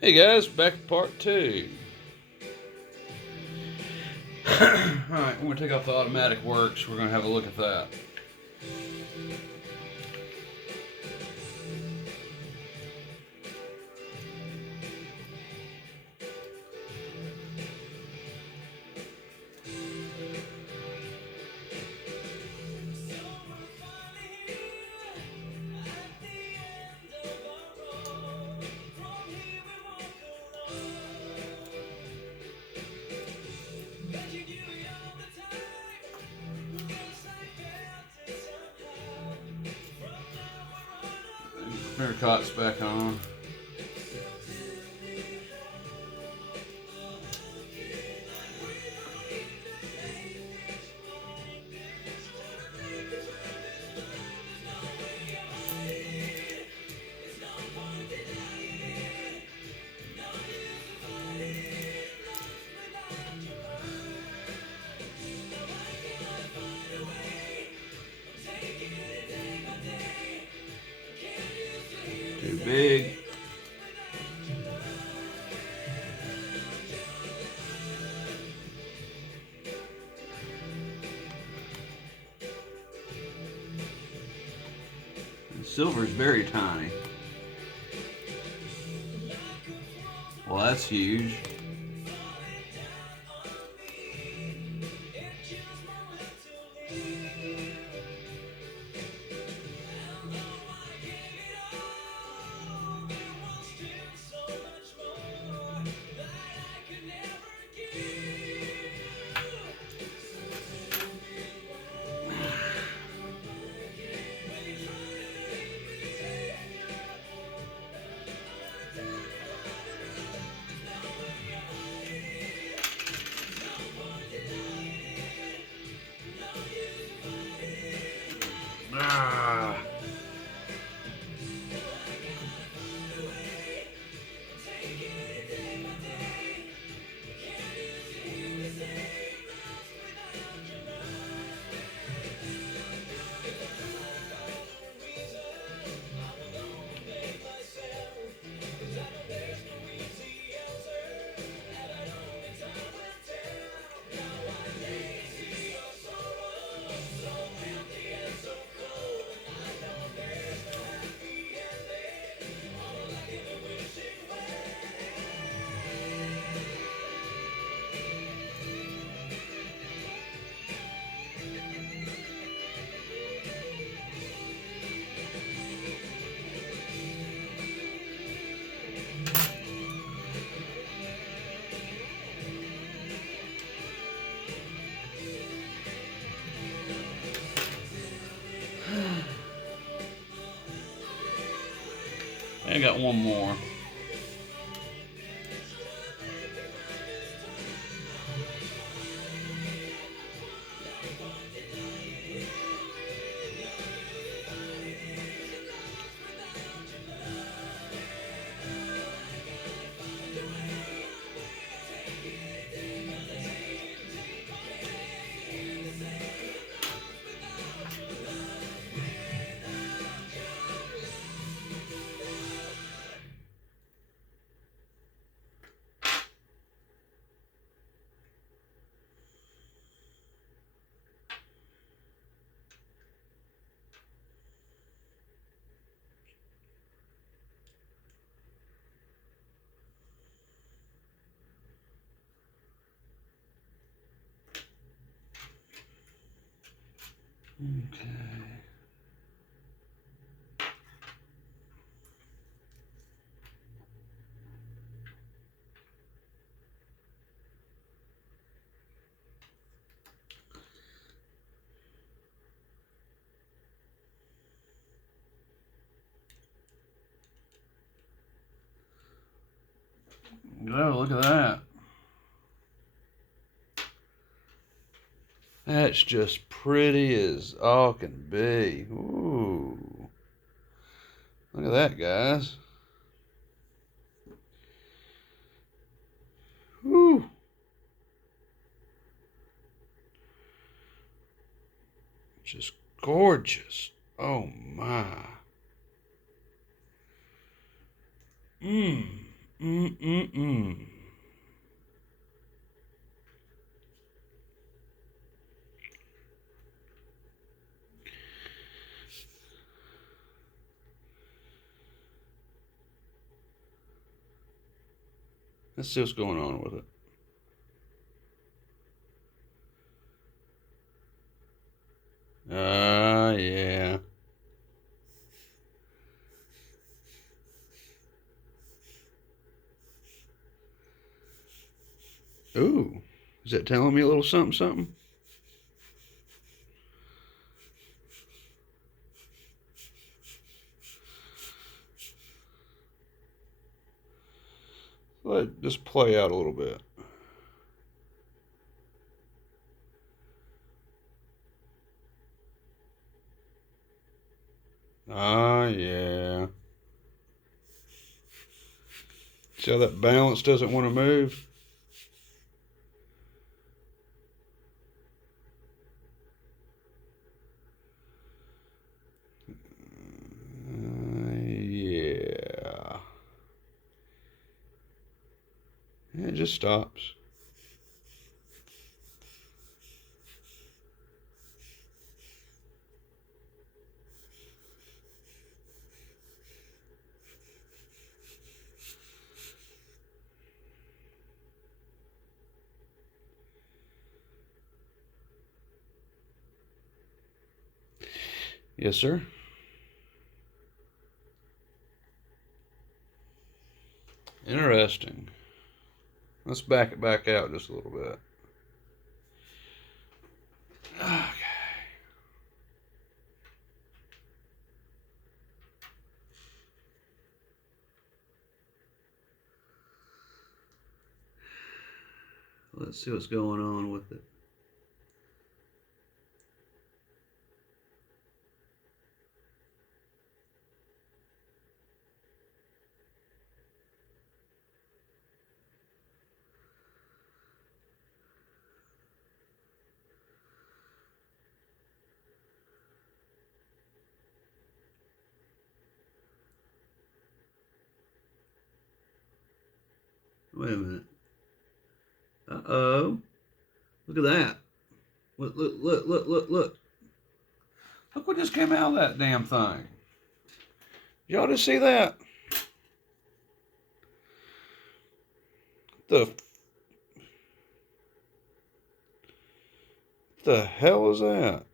Hey guys, back to part two. Alright, we're going to take off the automatic works. We're going to have a look at that. Rear cot's back on. Too big. The silver's very tiny. Well, that's huge. Ah. I got one more. Okay. Oh, look at that. That's just pretty as all can be. Ooh. Look at that, guys. Whew. Just gorgeous. Oh my. Mmm. Mm-mm-mm. Let's see what's going on with it. Yeah. Ooh. Is that telling me a little something, something? Let it just play out a little bit. Yeah. See how that balance doesn't want to move? Yeah. It just stops. Yes, sir. Interesting. Let's back it back out just a little bit. Okay. Let's see what's going on with it. Wait a minute. Uh-oh. Look at that. Look, look, look, look, look, look. Look what just came out of that damn thing. Y'all just see that? The the hell is that?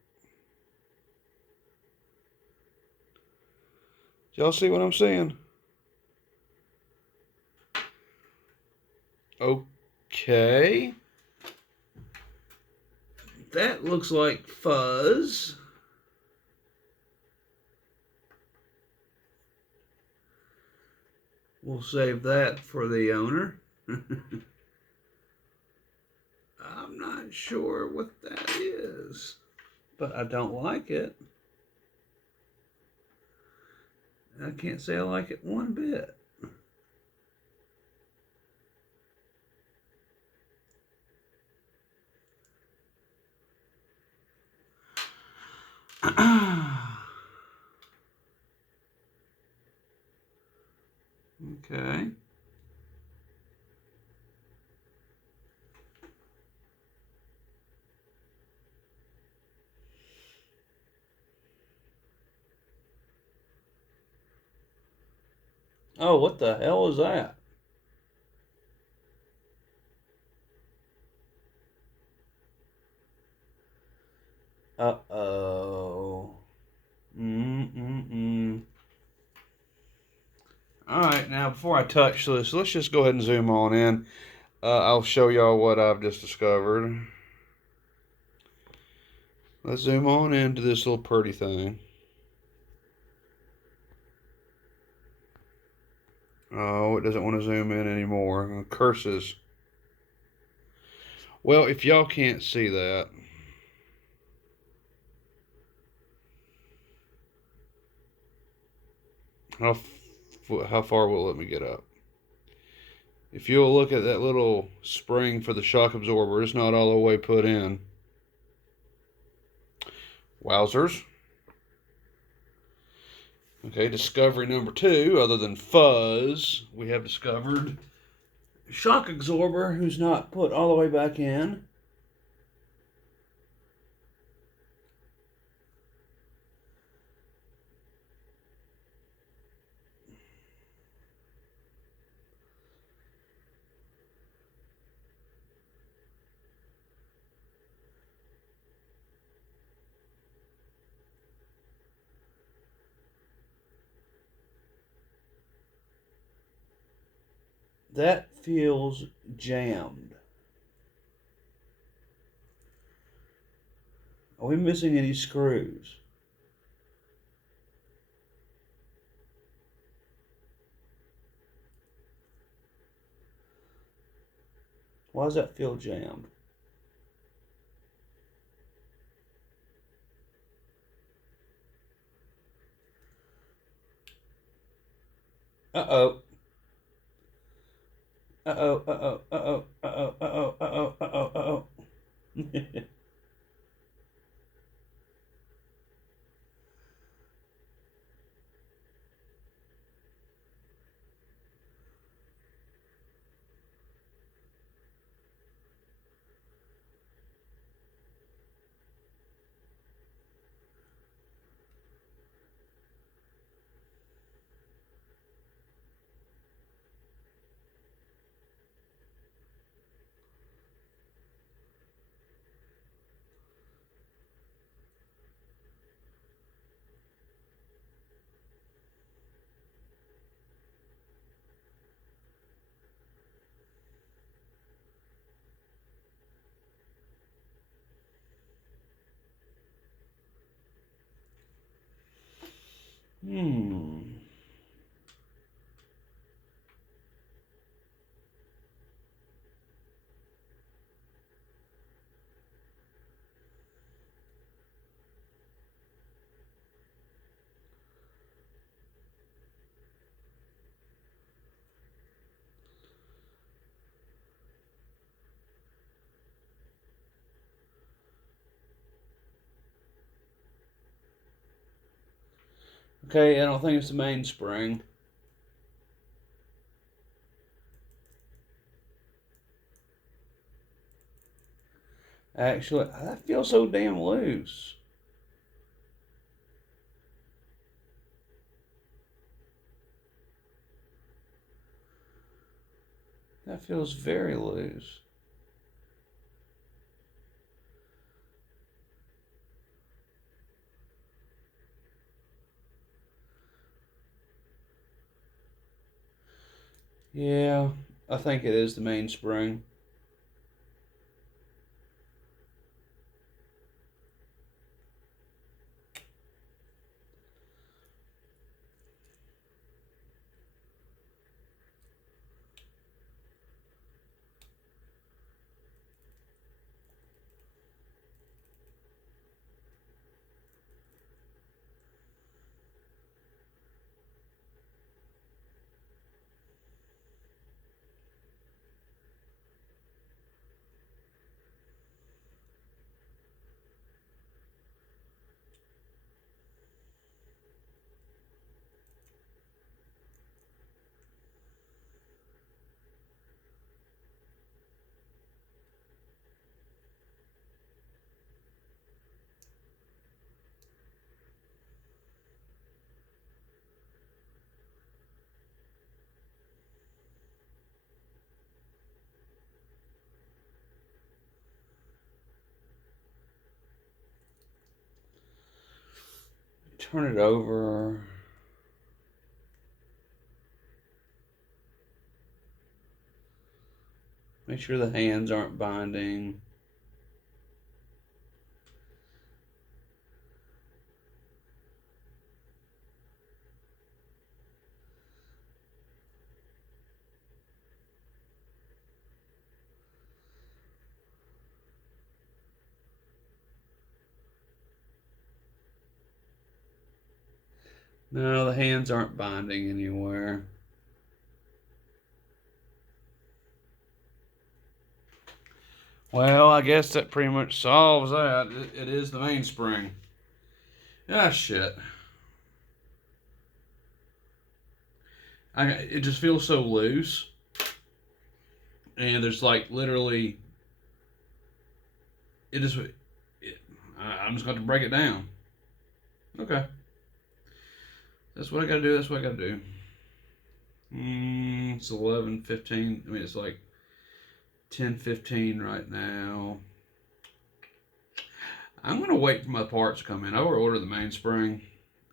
Y'all see what I'm seeing? Okay. That looks like fuzz. We'll save that for the owner. I'm not sure what that is, but I don't like it. I can't say I like it one bit. Okay. Oh, what the hell is that? Uh-oh. Mm-mm-mm. All right, now before I touch this, let's just go ahead and zoom on in. I'll show y'all what I've just discovered. Let's zoom on into this little pretty thing. Oh, it doesn't want to zoom in anymore. Curses. Well, if y'all can't see that, how how far will it let me get up? If you'll look at that little spring for the shock absorber, it's not all the way put in. Wowzers. Okay, discovery number 2, other than fuzz, we have discovered shock absorber who's not put all the way back in. That feels jammed. Are we missing any screws? Why does that feel jammed? Uh-oh. Uh-oh, uh-oh, uh-oh, uh-oh, uh-oh, uh-oh, uh-oh, uh-oh. Hmm. Okay, I don't think it's the mainspring. Actually, that feels so damn loose. That feels very loose. Yeah, I think it is the mainspring. Turn it over. Make sure the hands aren't binding. No, the hands aren't binding anywhere. Well, I guess that pretty much solves that. It is the mainspring. Ah, shit. It just feels so loose, and there's like literally, it just, I'm just going to break it down. Okay, that's what I got to do. That's what I got to do. It's 11:15. I mean, it's like 10:15 right now. I'm gonna wait for my parts to come in. I will order the mainspring,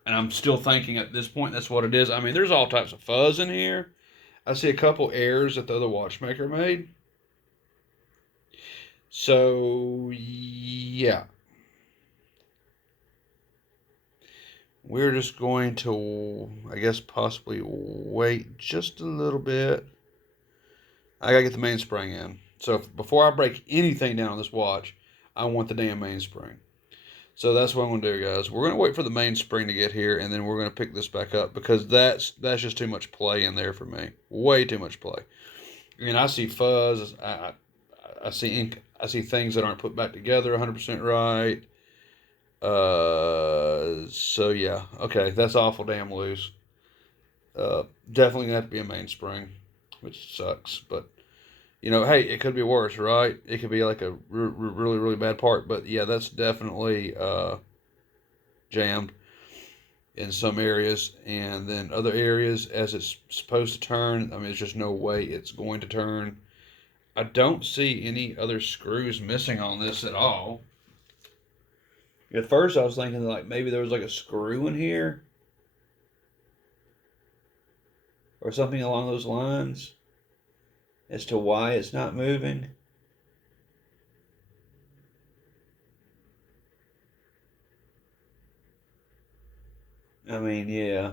and I'm still thinking at this point that's what it is. I mean, there's all types of fuzz in here. I see a couple errors that the other watchmaker made. So yeah, we're just going to, I guess, possibly wait just a little bit. I gotta get the mainspring in. So before I break anything down on this watch, I want the damn mainspring. So that's what I'm gonna do, guys. We're gonna wait for the mainspring to get here, and then we're gonna pick this back up because that's just too much play in there for me. Way too much play. I mean, I see fuzz. I see ink. I see things that aren't put back together 100% right. So yeah, okay, that's awful damn loose. Definitely gonna have to be a mainspring, which sucks, but you know, hey, it could be worse, right? It could be like a really, really bad part. But yeah, that's definitely jammed in some areas. And then other areas, as it's supposed to turn, I mean, there's just no way it's going to turn. I don't see any other screws missing on this at all. At first, I was thinking like maybe there was like a screw in here or something along those lines as to why it's not moving. I mean, yeah.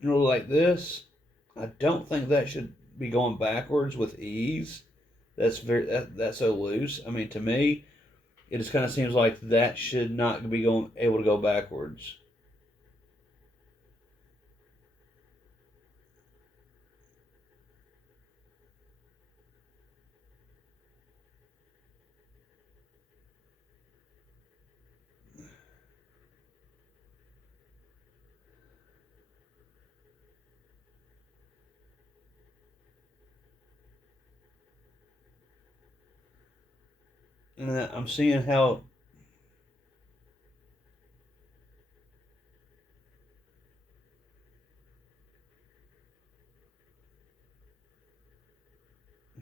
You know, like this, I don't think that should be going backwards with ease. That's so loose. I mean, to me, it just kind of seems like that should not be going able to go backwards. And I'm seeing how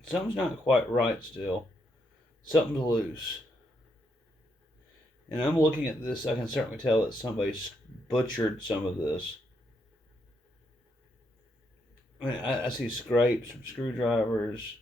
something's not quite right still. Something's loose. And I'm looking at this, I can certainly tell that somebody's butchered some of this. I mean, I see scrapes from screwdrivers.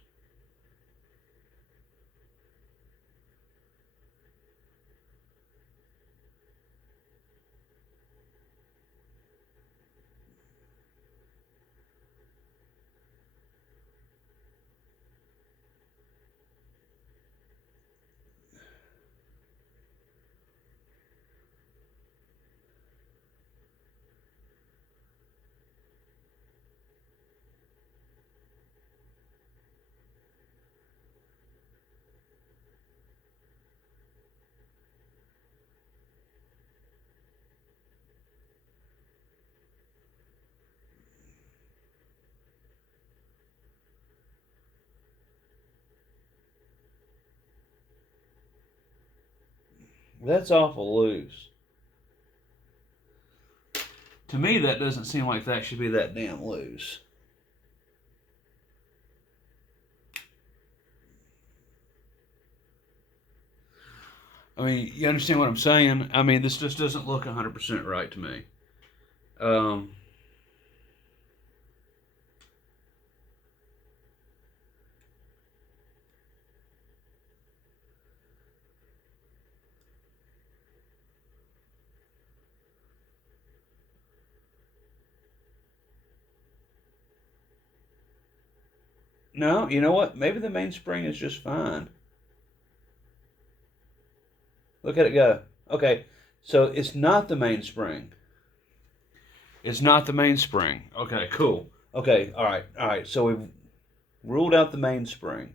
That's awful loose. To me, that doesn't seem like that should be that damn loose. I mean, you understand what I'm saying? I mean, this just doesn't look 100% right to me. Um, no, you know what? Maybe the mainspring is just fine. Look at it go. Okay, so it's not the mainspring. It's not the mainspring. Okay, cool. Okay, all right. So we've ruled out the mainspring.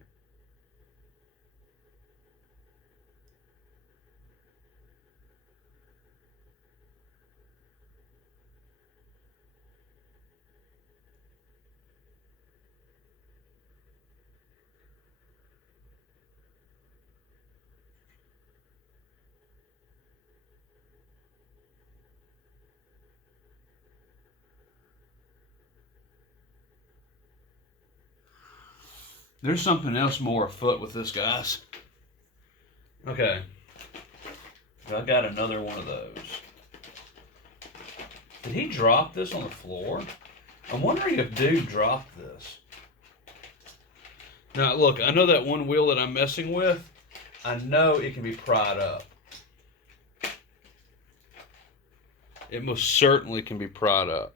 There's something else more afoot with this, guys. Okay. I got another one of those. Did he drop this on the floor? I'm wondering if dude dropped this. Now, look, I know that one wheel that I'm messing with, I know it can be pried up. It most certainly can be pried up.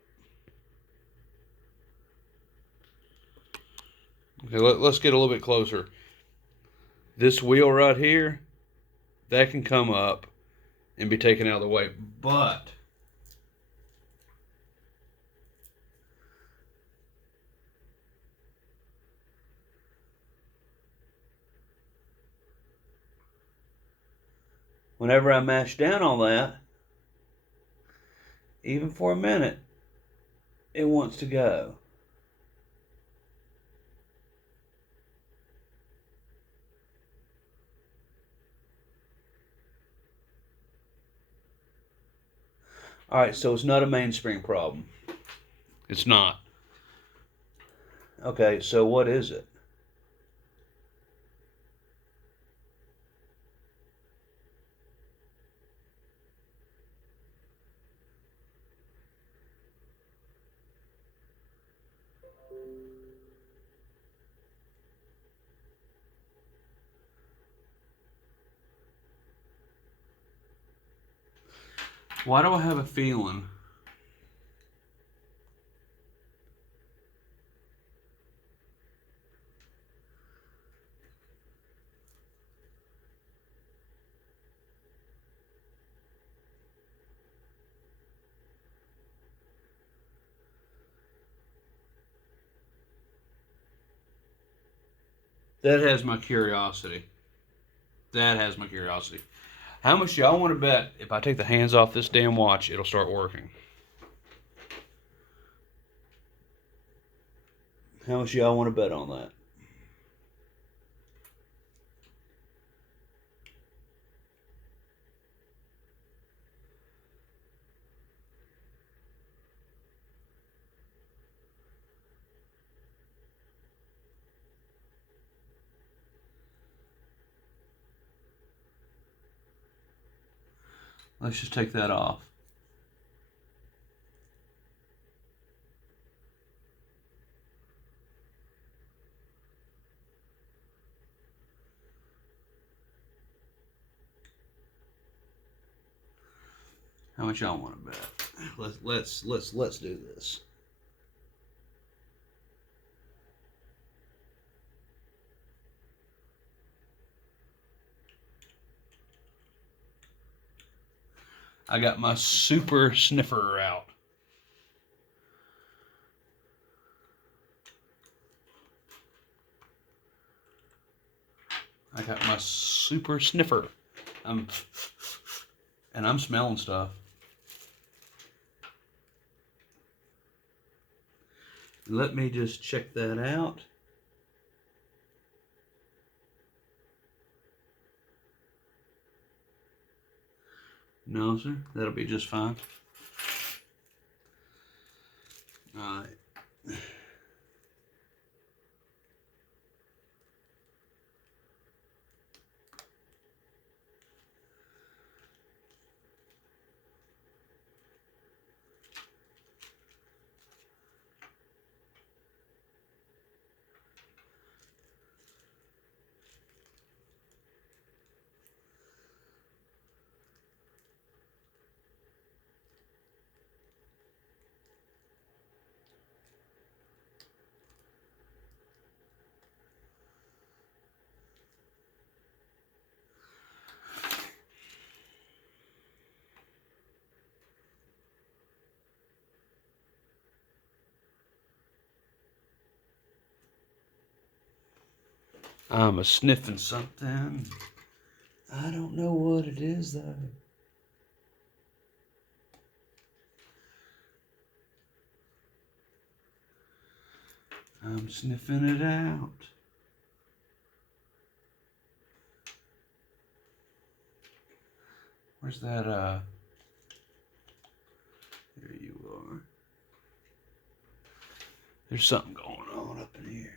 Okay, let's get a little bit closer. This wheel right here, that can come up and be taken out of the way. But whenever I mash down on that, even for a minute, it wants to go. All right, so it's not a mainspring problem. It's not. Okay, so what is it? Why do I have a feeling? That has my curiosity. That has my curiosity. How much y'all want to bet if I take the hands off this damn watch, it'll start working? How much y'all want to bet on that? Let's just take that off. How much y'all want to bet? Let's do this. I got my super sniffer out. I got my super sniffer. I'm smelling stuff. Let me just check that out. No, sir. That'll be just fine. All right. I'm a sniffing something. I don't know what it is though. I'm sniffing it out. Where's that, there you are. There's something going on up in here.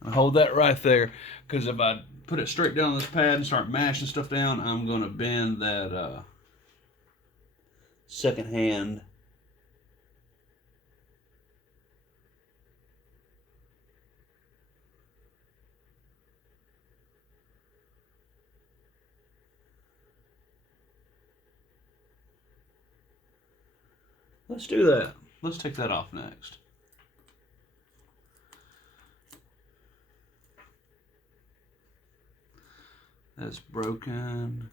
And hold that right there, because if I put it straight down on this pad and start mashing stuff down, I'm going to bend that second hand. Let's do that. Let's take that off next. That's broken.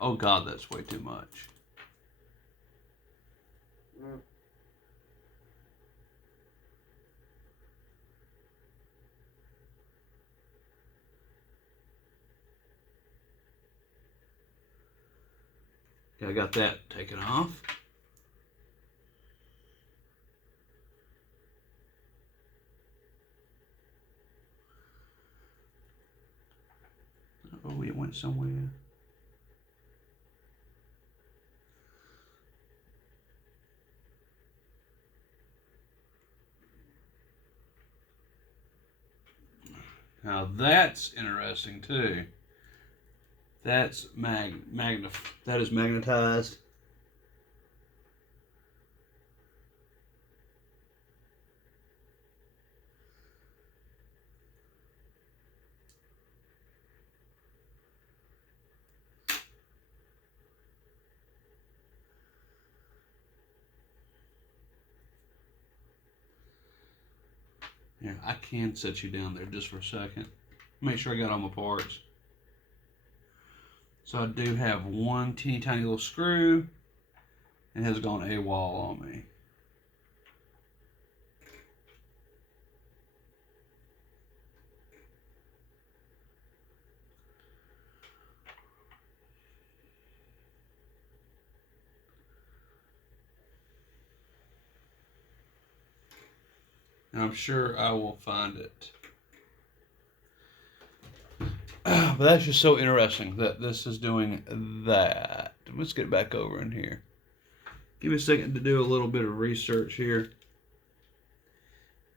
Oh God, that's way too much. Yeah, I got that taken off. Oh, it went somewhere. Now that's interesting too. That's that is magnetized. Yeah, I can set you down there just for a second. Make sure I got all my parts. So I do have one teeny tiny little screw, and it has gone AWOL on me. And I'm sure I will find it. But that's just so interesting that this is doing that. Let's get back over in here. Give me a second to do a little bit of research here.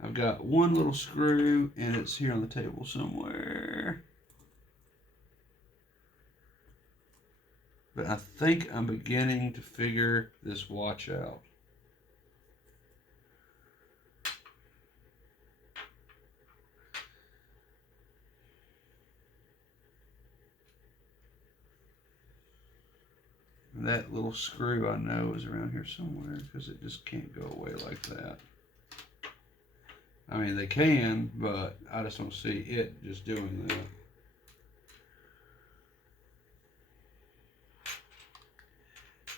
I've got one little screw, and it's here on the table somewhere. But I think I'm beginning to figure this watch out. And that little screw I know is around here somewhere, because it just can't go away like that. I mean, they can, but I just don't see it just doing that.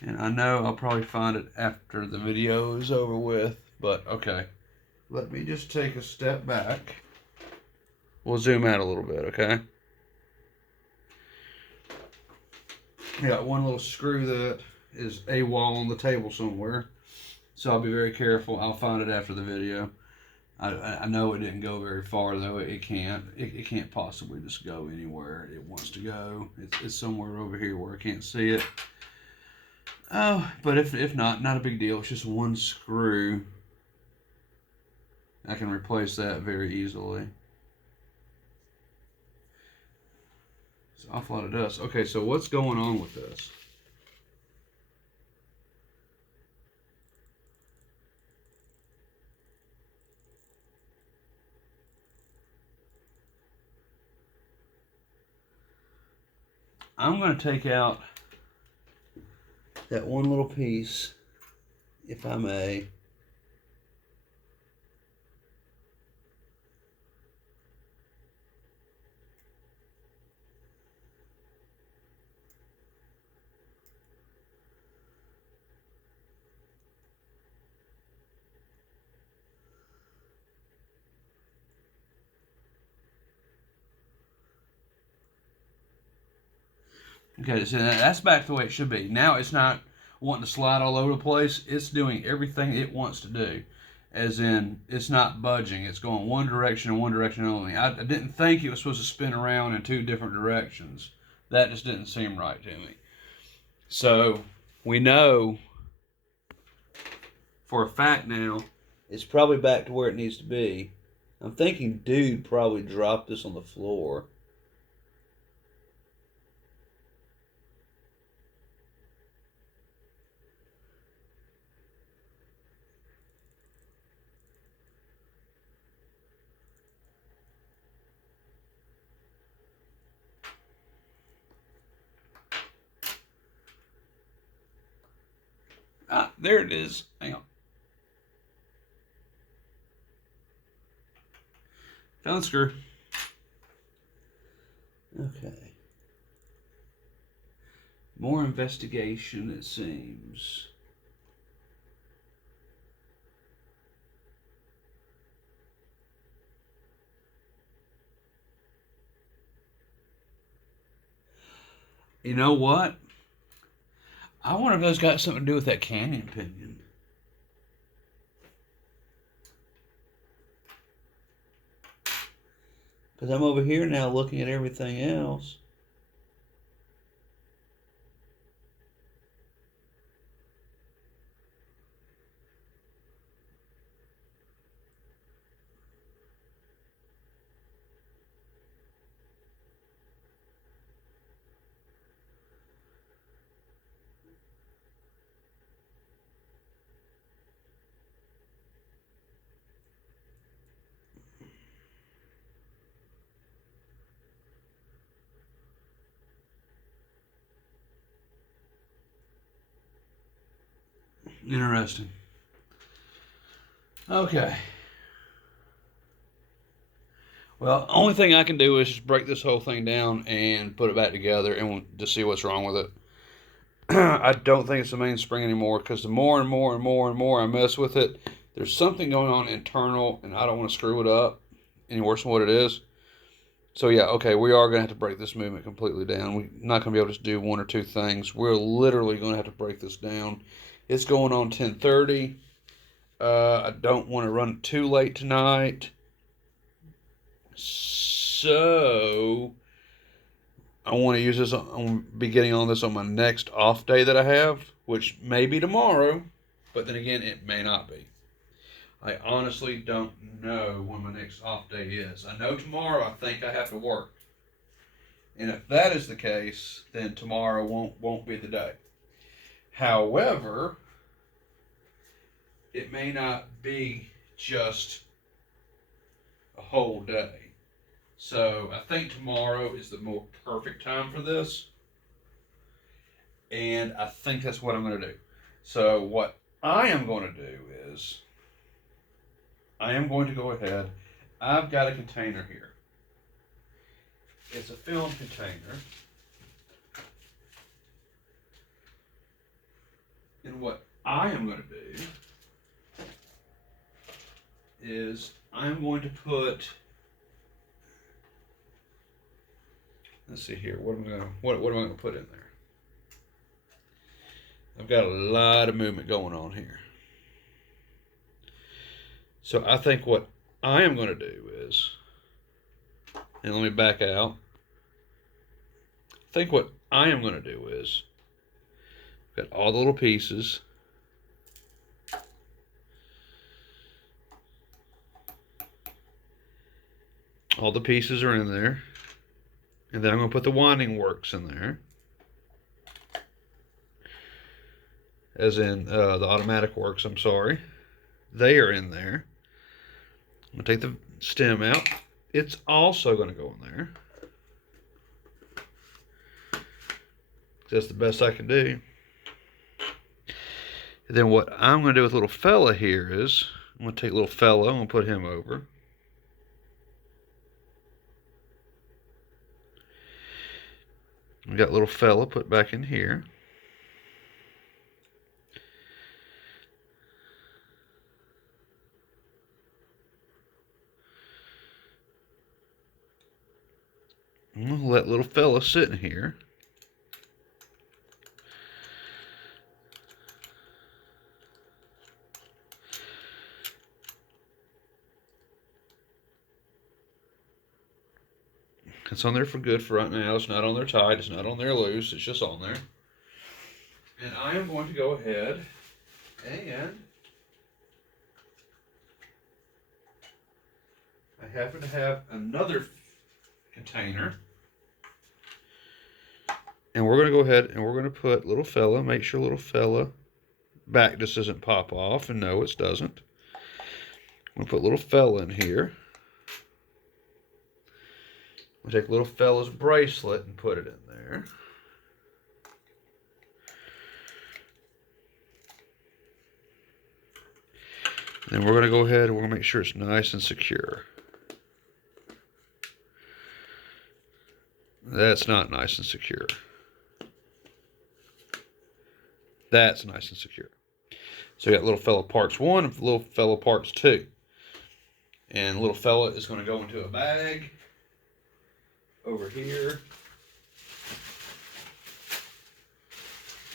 And I know I'll probably find it after the video is over with, but okay. Let me just take a step back. We'll zoom out a little bit, okay? I got one little screw that is AWOL on the table somewhere, so I'll be very careful. I'll find it after the video. I know it didn't go very far though. It can't. It can't possibly just go anywhere it wants to go. It's somewhere over here where I can't see it. Oh, but if not a big deal. It's just one screw. I can replace that very easily. It's an awful lot of dust. Okay, so what's going on with this? I'm going to take out that one little piece, if I may. Okay, so that's back the way it should be. Now it's not wanting to slide all over the place. It's doing everything it wants to do. As in, it's not budging. It's going one direction and one direction only. I didn't think it was supposed to spin around in two different directions. That just didn't seem right to me. So, we know for a fact now, it's probably back to where it needs to be. I'm thinking dude probably dropped this on the floor. Ah, there it is. Hang on. Found the screw. Okay. More investigation, it seems. You know what? I wonder if that's got something to do with that canyon pinion. Because I'm over here now looking at everything else. Interesting. Okay. Well, only thing I can do is just break this whole thing down and put it back together and to see what's wrong with it. I don't think it's the mainspring anymore because the more and more and more and more I mess with it, there's something going on internal and I don't want to screw it up any worse than what it is. So yeah, okay, we are going to have to break this movement completely down. We're not going to be able to do one or two things. We're literally going to have to break this down. It's going on 10:30. I don't want to run it too late tonight. So I want to use this. I'm be getting on this on my next off day that I have, which may be tomorrow, but then again, it may not be. I honestly don't know when my next off day is. I know tomorrow I think I have to work. And if that is the case, then tomorrow won't be the day. However, it may not be just a whole day. So I think tomorrow is the more perfect time for this. And I think that's what I'm going to do. So what I am going to do is I am going to go ahead. I've got a container here. It's a film container. And what I am going to do is I'm going to put, let's see here, what am I going to put in there? I've got a lot of movement going on here. So I think what I am going to do is, and let me back out. I think what I am going to do is, got all the little pieces. All the pieces are in there. And then I'm going to put the winding works in there. As in the automatic works, I'm sorry. They are in there. I'm going to take the stem out. It's also going to go in there. That's the best I can do. And then what I'm going to do with little fella here is, I'm going to take little fella, I'm going to put him over. We got little fella put back in here. I'm going to let little fella sit in here. It's on there for good for right now. It's not on there tight. It's not on there loose. It's just on there. And I am going to go ahead and happen to have another container. And we're going to go ahead and we're going to put little fella, make sure little fella back just doesn't pop off, and no, it doesn't. I'm going to put little fella in here. We'll take little fella's bracelet and put it in there. Then we're going to go ahead and we're going to make sure it's nice and secure. That's not nice and secure. That's nice and secure. So we got little fella parts 1 and little fella parts 2. And little fella is going to go into a bag over here.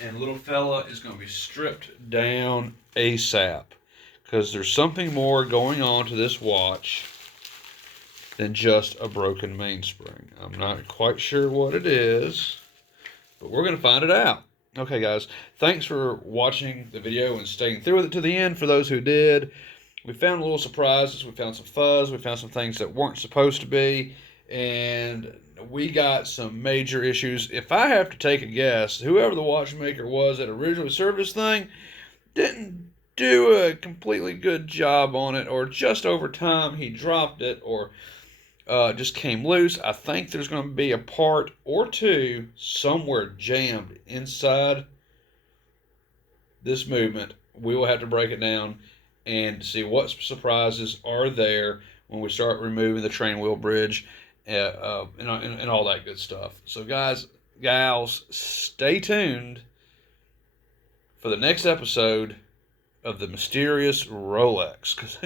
And little fella is going to be stripped down ASAP. Because there's something more going on to this watch than just a broken mainspring. I'm not quite sure what it is, but we're going to find it out. Okay, guys, thanks for watching the video and staying through with it to the end. For those who did, we found little surprises. We found some fuzz. We found some things that weren't supposed to be, and we got some major issues. If I have to take a guess, whoever the watchmaker was that originally served this thing didn't do a completely good job on it, or just over time he dropped it, or just came loose. I think there's going to be a part or two somewhere jammed inside this movement. We will have to break it down and see what surprises are there when we start removing the train wheel bridge and all that good stuff. So guys, gals, stay tuned for the next episode of the mysterious Rolex, because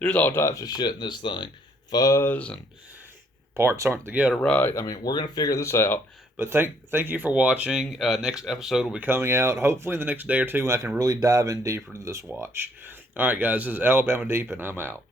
there's all types of shit in this thing. Fuzz and parts aren't together right. I mean, we're going to figure this out. But thank you for watching. Next episode will be coming out hopefully in the next day or two when I can really dive in deeper into this watch. All right, guys, this is Alabama Deep, and I'm out.